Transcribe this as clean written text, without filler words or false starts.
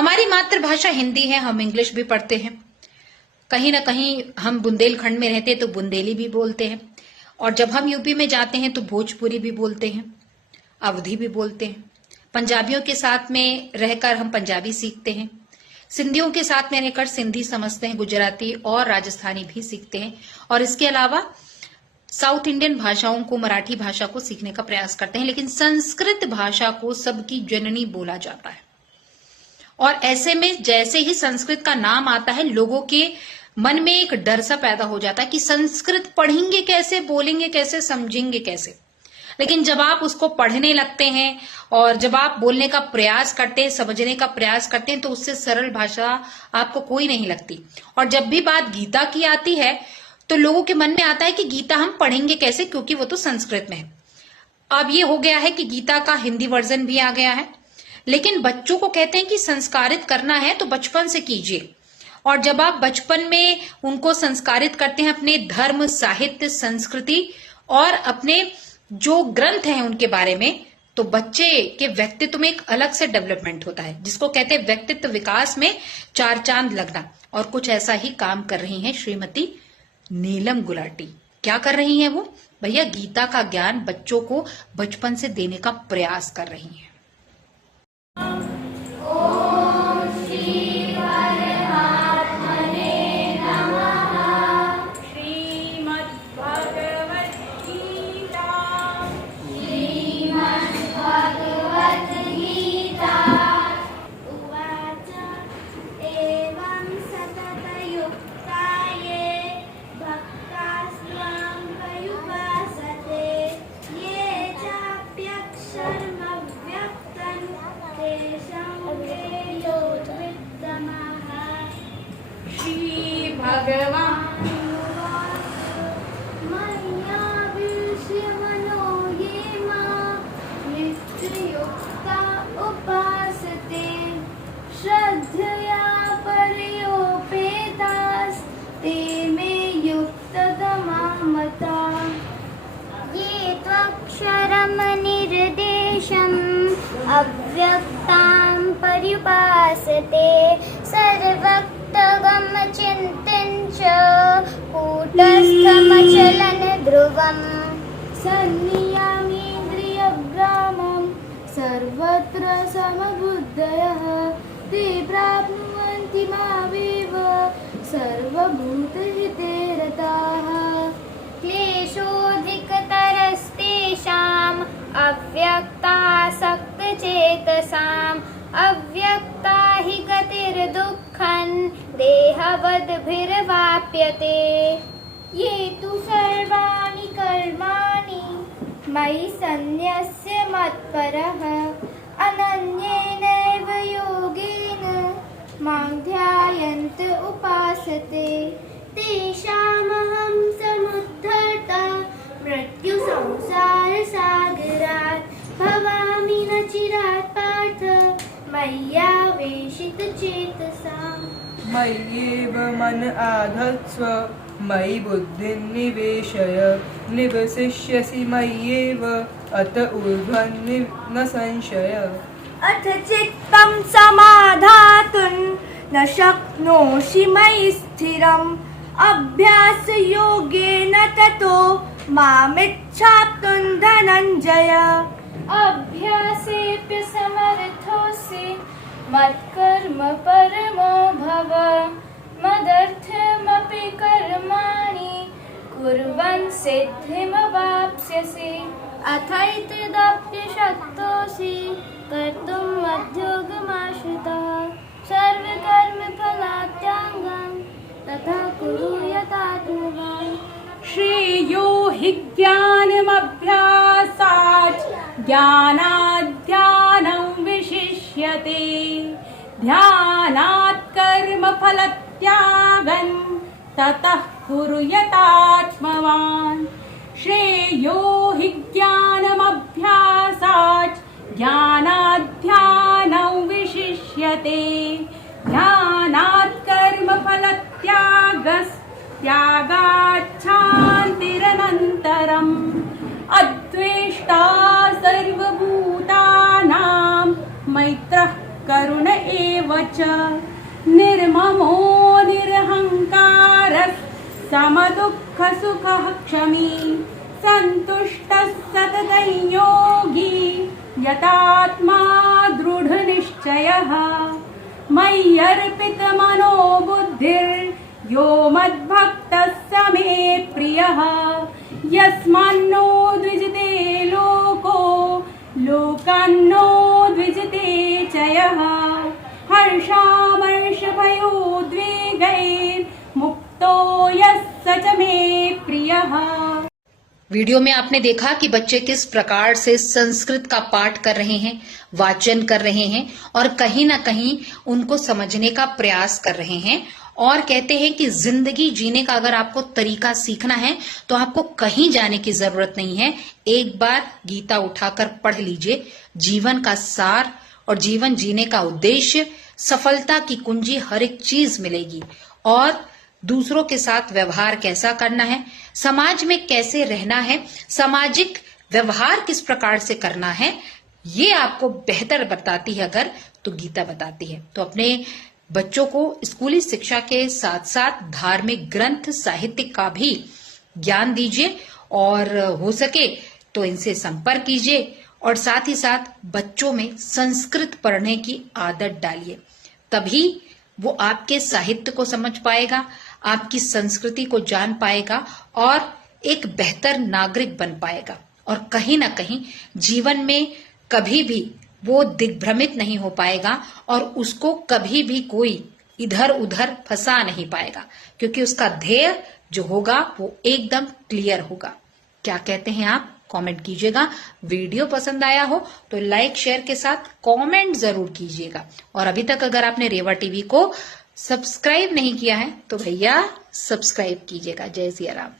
हमारी मातृभाषा हिंदी है, हम इंग्लिश भी पढ़ते हैं, कहीं ना कहीं हम बुंदेलखंड में रहते हैं तो बुंदेली भी बोलते हैं, और जब हम यूपी में जाते हैं तो भोजपुरी भी बोलते हैं, अवधी भी बोलते हैं। पंजाबियों के साथ में रहकर हम पंजाबी सीखते हैं, सिंधियों के साथ में रहकर सिंधी समझते हैं, गुजराती और राजस्थानी भी सीखते हैं, और इसके अलावा साउथ इंडियन भाषाओं को, मराठी भाषा को सीखने का प्रयास करते हैं। लेकिन संस्कृत भाषा को सबकी जननी बोला जाता है, और ऐसे में जैसे ही संस्कृत का नाम आता है लोगों के मन में एक डर सा पैदा हो जाता है कि संस्कृत पढ़ेंगे कैसे, बोलेंगे कैसे, समझेंगे कैसे। लेकिन जब आप उसको पढ़ने लगते हैं और जब आप बोलने का प्रयास करते हैं, समझने का प्रयास करते हैं, तो उससे सरल भाषा आपको कोई नहीं लगती। और जब भी बात गीता की आती है तो लोगों के मन में आता है कि गीता हम पढ़ेंगे कैसे, क्योंकि वो तो संस्कृत में है। अब ये हो गया है कि गीता का हिंदी वर्जन भी आ गया है, लेकिन बच्चों को कहते हैं कि संस्कारित करना है तो बचपन से कीजिए। और जब आप बचपन में उनको संस्कारित करते हैं अपने धर्म, साहित्य, संस्कृति और अपने जो ग्रंथ हैं उनके बारे में, तो बच्चे के व्यक्तित्व में एक अलग से डेवलपमेंट होता है, जिसको कहते हैं व्यक्तित्व विकास में 4 चांद लगना। और कुछ ऐसा ही काम कर रही हैं श्रीमती नीलम गुलाटी। क्या कर रही हैं वो? भैया गीता का ज्ञान बच्चों को बचपन से देने का प्रयास कर रही हैं। भगवान उपासते श्रद्धया पर्योपेतास ते मे युक्ततमा मता। ये त्वक्षरं निर्देशम् अव्यक्तां पर्युपासते सर्वगं चिन्त्यं च कूटस्थमचलं ध्रुवम्। सन्नियामेन्द्रियग्रामं सर्वत्र समबुद्धयः ते प्राप्नुवन्ति मामेव सर्वभूतहिते रताः। क्लेशोऽधिकतरस्तेषाम् अव्यक्तासक्तचेतसाम् अव्यक्ता हि गतिर्दुःखं देहवद्भिर्वाप्यते। ये तु सर्वाणि कर्माणि मयि सन्न्यस्य मत्परः अनन्येनैव योगेन मां ध्यायन्त उपासते तेषामहं समुद्धर्ता मृत्युसंसारसागरात् भवामि न चिरात् पार्थ मय्यावेशितचेतसाम्। मय्येव मन आधत्स्व मयि बुद्धिं निवेशय निवसिष्यसि मय्येव अत ऊर्ध्वं न संशय। अथ चित्तं समाधातुं न शक्नोषि मयि स्थिरम् अभ्यासयोगेन ततो मामिच्छाप्तुं धनञ्जय। अभ्यासेऽप्यसमर्थोऽसि मत्कर्म परमो भव मदर्थमपि कर्माणि कुर्वन् सिद्धिमवाप्स्यसि। अथैतदप्यशक्तोऽसि कर्तुं मद्योगमाश्रितः सर्वकर्मफलत्यागं तथा कुरु यथात्मवान्। श्रेयो हि ज्ञानमभ्यासात् ज्ञानात् ध्यानं विशिष्यते ध्यानात् कर्मफलत्यागं ततः कुरु यथात्मवान्। श्रेयो हि ज्ञानमभ्यासात् ज्ञानात् ध्यानं विशिष्यते ध्यानात् कर्मफलत्यागाच्छान्तिरनन्तरम्। अद्वेष्टा सर्वभूतानां मैत्रः करुण एव च निर्ममो निरहङ्कारः समदुःखसुखः क्षमी सन्तुष्टः सततं योगी यतात्मा दृढनिश्चयः मय्यर्पितमनो बुद्धिर्यो मद्भक्तः स मे प्रियः यस्मान्नो द्विजते लोको लोकान्नो द्विजते च यः हर्षामर्षभयोद्वेगैर्मुक्तो यः स च मे प्रियः। वीडियो में आपने देखा कि बच्चे किस प्रकार से संस्कृत का पाठ कर रहे हैं, वाचन कर रहे हैं और कहीं ना कहीं उनको समझने का प्रयास कर रहे हैं। और कहते हैं कि जिंदगी जीने का अगर आपको तरीका सीखना है तो आपको कहीं जाने की जरूरत नहीं है, एक बार गीता उठाकर पढ़ लीजिए। जीवन का सार और जीवन जीने का उद्देश्य, सफलता की कुंजी, हर एक चीज मिलेगी। और दूसरों के साथ व्यवहार कैसा करना है, समाज में कैसे रहना है, सामाजिक व्यवहार किस प्रकार से करना है, ये आपको बेहतर बताती है अगर तो गीता बताती है। तो अपने बच्चों को स्कूली शिक्षा के साथ साथ धार्मिक ग्रंथ, साहित्य का भी ज्ञान दीजिए और हो सके तो इनसे संपर्क कीजिए और साथ ही साथ बच्चों में संस्कृत पढ़ने की आदत डालिए। तभी वो आपके साहित्य को समझ पाएगा, आपकी संस्कृति को जान पाएगा और एक बेहतर नागरिक बन पाएगा। और कहीं ना कहीं जीवन में कभी भी वो दिग्भ्रमित नहीं हो पाएगा और उसको कभी भी कोई इधर उधर फंसा नहीं पाएगा, क्योंकि उसका ध्येय जो होगा वो एकदम क्लियर होगा। क्या कहते हैं आप? कमेंट कीजिएगा। वीडियो पसंद आया हो तो लाइक शेयर के साथ कमेंट जरूर कीजिएगा। और अभी तक अगर आपने रेवा टीवी को सब्सक्राइब नहीं किया है तो भैया सब्सक्राइब कीजिएगा। जय सिया राम।